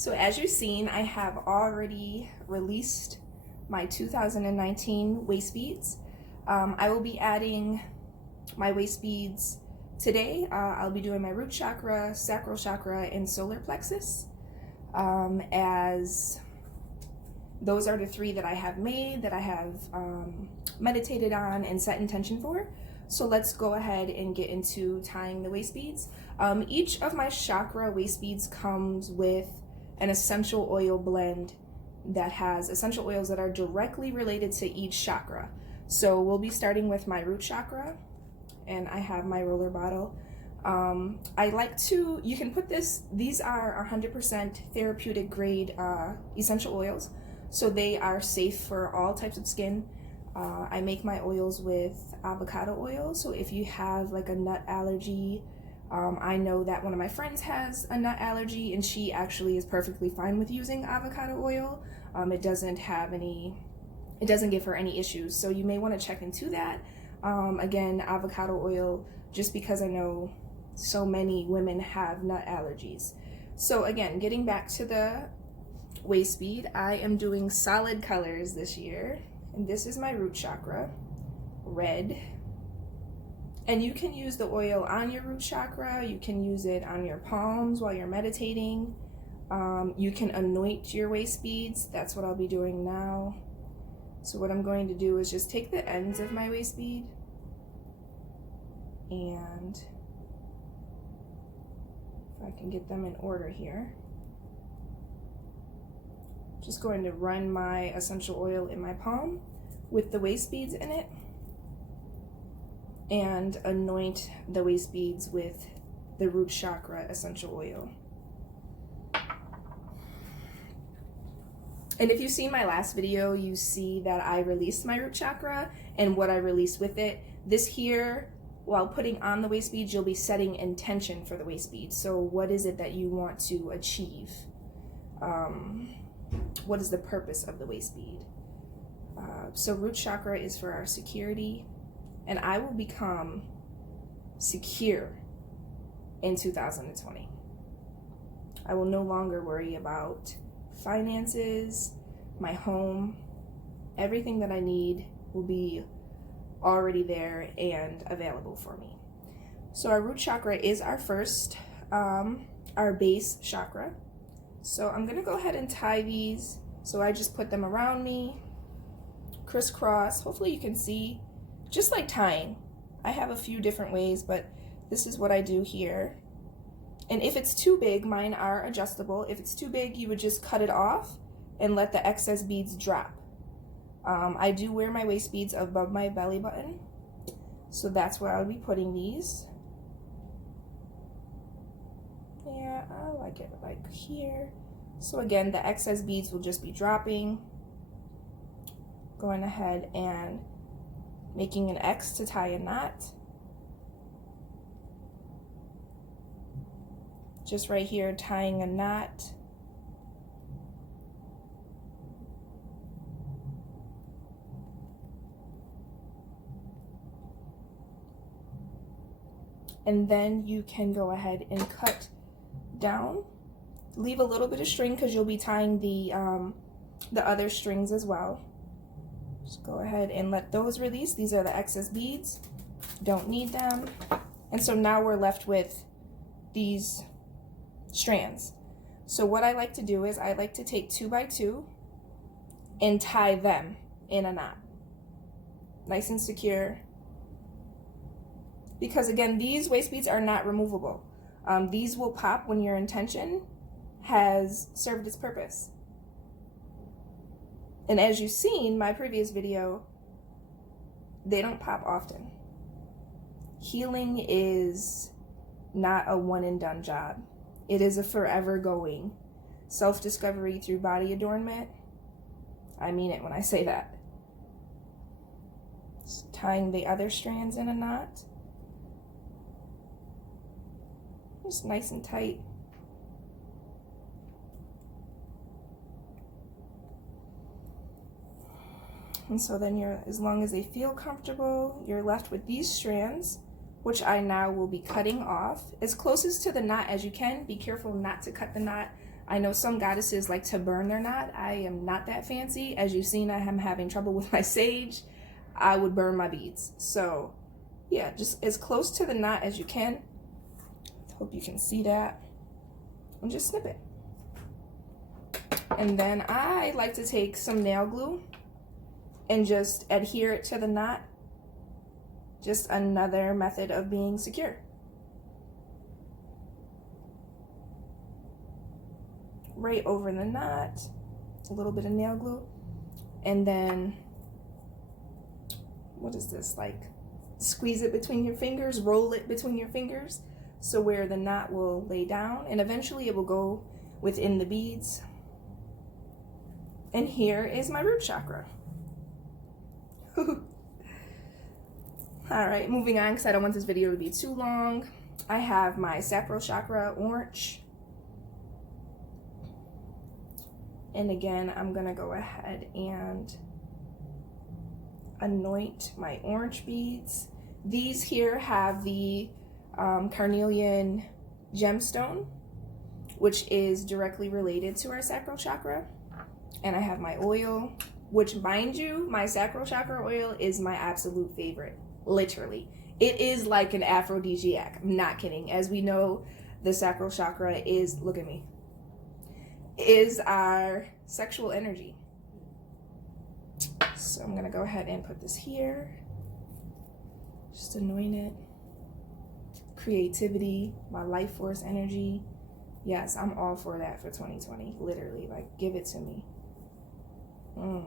So as you've seen, I have already released my 2019 waist beads. I will be adding my waist beads today. I'll be doing my root chakra, sacral chakra, and solar plexus, as those are the three that I have made, that I have meditated on and set intention for. So let's go ahead and get into tying the waist beads. Each of my chakra waist beads comes with an essential oil blend that has essential oils that are directly related to each chakra. So we'll be starting with my root chakra, and I have my roller bottle. I like to, you can put this, these are 100% therapeutic grade essential oils, so they are safe for all types of skin. I make my oils with avocado oil, so if you have like a nut allergy, I know that one of my friends has a nut allergy and she actually is perfectly fine with using avocado oil. It doesn't give her any issues, so you may want to check into that. Again, avocado oil, just because I know so many women have nut allergies. So again, getting back to the waist bead, I am doing solid colors this year, and this is my root chakra, red. And you can use the oil on your root chakra, you can use it on your palms while you're meditating. You can anoint your waist beads. That's what I'll be doing now. So what I'm going to do is just take the ends of my waist bead and if I can get them in order here, just going to run my essential oil in my palm with the waist beads in it and anoint the waist beads with the root chakra essential oil. And if you've seen my last video, you see that I released my root chakra and what I released with it. This here, while putting on the waist beads, you'll be setting intention for the waist beads. So what is it that you want to achieve? What is the purpose of the waist bead? So root chakra is for our security, and I will become secure in 2020. I will no longer worry about finances, my home. Everything that I need will be already there and available for me. So our root chakra is our first, our base chakra. So I'm gonna go ahead and tie these. So I just put them around me, crisscross. Hopefully you can see, just like tying. I have a few different ways, but this is what I do here. And if it's too big, mine are adjustable. If it's too big, you would just cut it off and let the excess beads drop. I do wear my waist beads above my belly button, so that's where I'll be putting these. Yeah, I like it like here. So again, the excess beads will just be dropping. Going ahead and making an X to tie a knot. Just right here, tying a knot. And then you can go ahead and cut down. Leave a little bit of string because you'll be tying the other strings as well. Just go ahead and let those release. These are the excess beads. Don't need them. And so now we're left with these strands. So what I like to do is I like to take 2 by 2 and tie them in a knot. Nice and secure. Because again, these waist beads are not removable. These will pop when your intention has served its purpose. And as you've seen my previous video, they don't pop often. Healing is not a one and done job. It is a forever going self-discovery through body adornment. I mean it when I say that. Just tying the other strands in a knot. Just nice and tight. And so then as long as they feel comfortable, you're left with these strands, which I now will be cutting off as closest to the knot as you can. Be careful not to cut the knot. I know some goddesses like to burn their knot. I am not that fancy. As you've seen, I am having trouble with my sage. I would burn my beads. So yeah, just as close to the knot as you can. Hope you can see that. And just snip it. And then I like to take some nail glue and just adhere it to the knot. Just another method of being secure. Right over the knot, a little bit of nail glue, and then, what is this, like, squeeze it between your fingers, roll it between your fingers, so where the knot will lay down, and eventually it will go within the beads. And here is my root chakra. All right, moving on, because I don't want this video to be too long. I have my sacral chakra orange. And again, I'm gonna go ahead and anoint my orange beads. These here have the carnelian gemstone, which is directly related to our sacral chakra. And I have my oil, which, mind you, my sacral chakra oil is my absolute favorite, literally. It is like an aphrodisiac, I'm not kidding. As we know, the sacral chakra is, look at me, is our sexual energy. So I'm gonna go ahead and put this here. Just anoint it. Creativity, my life force energy. Yes, I'm all for that for 2020. Literally, like, give it to me. I love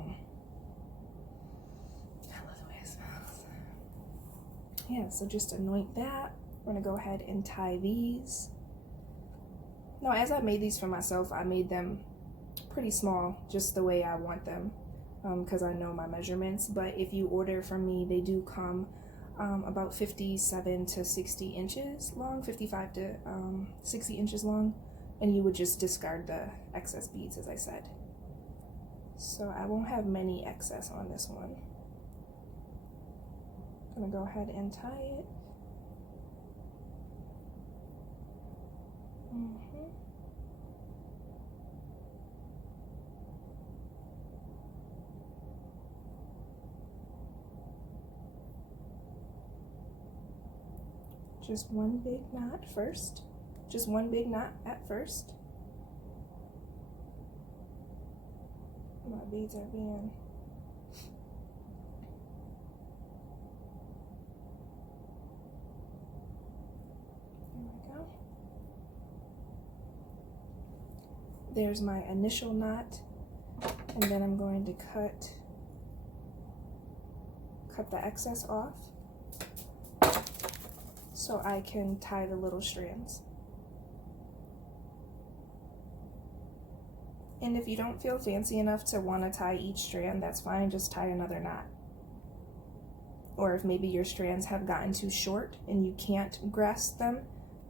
the way it smells. Yeah, so just anoint that. We're gonna go ahead and tie these. No, as I made these for myself, I made them pretty small, just the way I want them, because I know my measurements. But if you order from me, they do come about 57 to 60 inches long, 55 to 60 inches long, and you would just discard the excess beads, as I said. So I won't have many excess on this one. I'm gonna go ahead and tie it. Just one big knot first. Just one big knot at first. My beads are being... There we go. There's my initial knot, and then I'm going to cut the excess off so I can tie the little strands. And if you don't feel fancy enough to want to tie each strand, that's fine, just tie another knot. Or if maybe your strands have gotten too short and you can't grasp them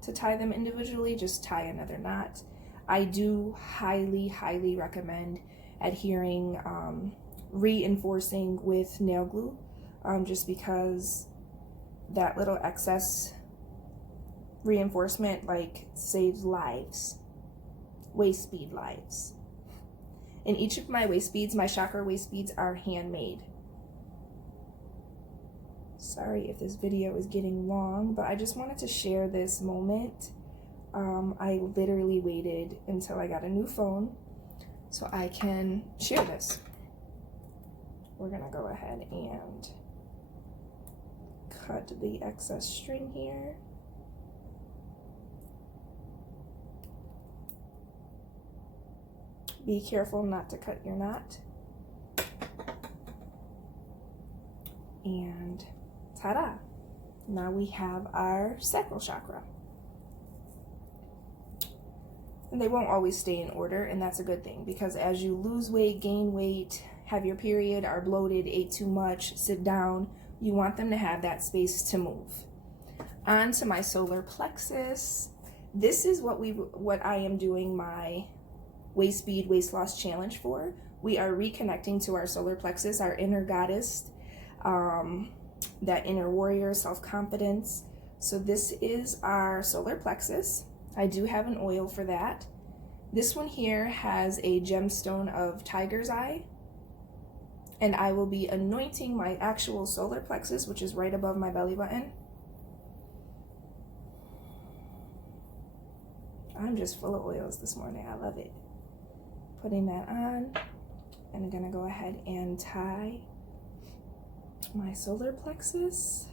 to tie them individually, just tie another knot. I do highly, highly recommend adhering, reinforcing with nail glue, just because that little excess reinforcement like saves lives, waist bead lives. And each of my waist beads, my chakra waist beads, are handmade. Sorry if this video is getting long, but I just wanted to share this moment. I literally waited until I got a new phone so I can share this. We're gonna go ahead and cut the excess string here. Be careful not to cut your knot. And ta-da! Now we have our sacral chakra. And they won't always stay in order, and that's a good thing, because as you lose weight, gain weight, have your period, are bloated, ate too much, sit down, you want them to have that space to move. On to my solar plexus. This is what I am doing my waist bead waist loss challenge for. We are reconnecting to our solar plexus, our inner goddess, that inner warrior, self-confidence. So this is our solar plexus. I do have an oil for that, This one here has a gemstone of tiger's eye, and I will be anointing my actual solar plexus, which is right above my belly button. I'm just full of oils this morning. I love it. Putting that on, and I'm gonna go ahead and tie my solar plexus.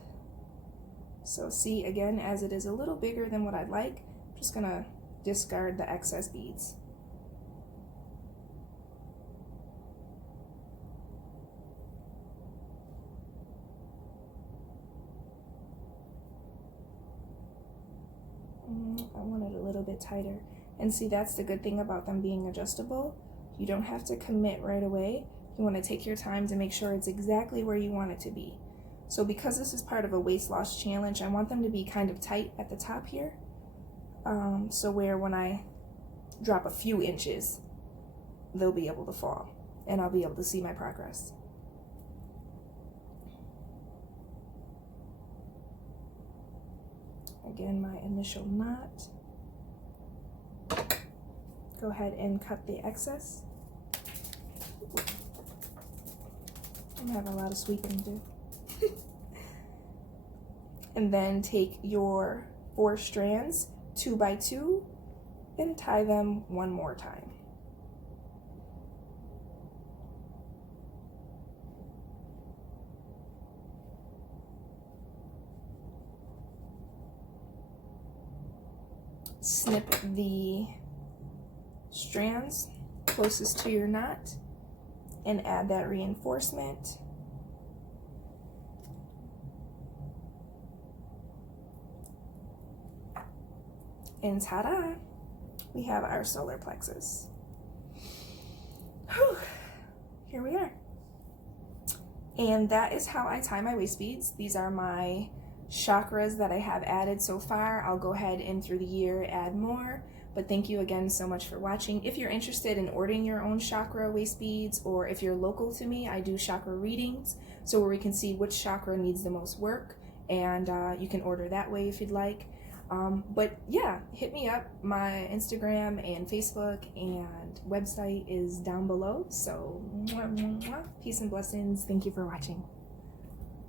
So see, again, as it is a little bigger than what I'd like, I'm just gonna discard the excess beads. I want it a little bit tighter. And see, that's the good thing about them being adjustable. You don't have to commit right away. You want to take your time to make sure it's exactly where you want it to be. So because this is part of a weight loss challenge, I want them to be kind of tight at the top here. So where when I drop a few inches, they'll be able to fall and I'll be able to see my progress. Again, my initial knot. Go ahead and cut the excess. I'm having a lot of sweeping to do. And then take your 4 strands, 2 by 2, and tie them one more time. Snip the strands closest to your knot and add that reinforcement. And ta-da! We have our solar plexus. Whew. Here we are. And that is how I tie my waist beads. These are my chakras that I have added so far. I'll go ahead and through the year add more. But thank you again so much for watching. If you're interested in ordering your own chakra waist beads, or if you're local to me, I do chakra readings, so where we can see which chakra needs the most work, and you can order that way if you'd like. But yeah, hit me up. My Instagram and Facebook and website is down below. So peace and blessings. Thank you for watching.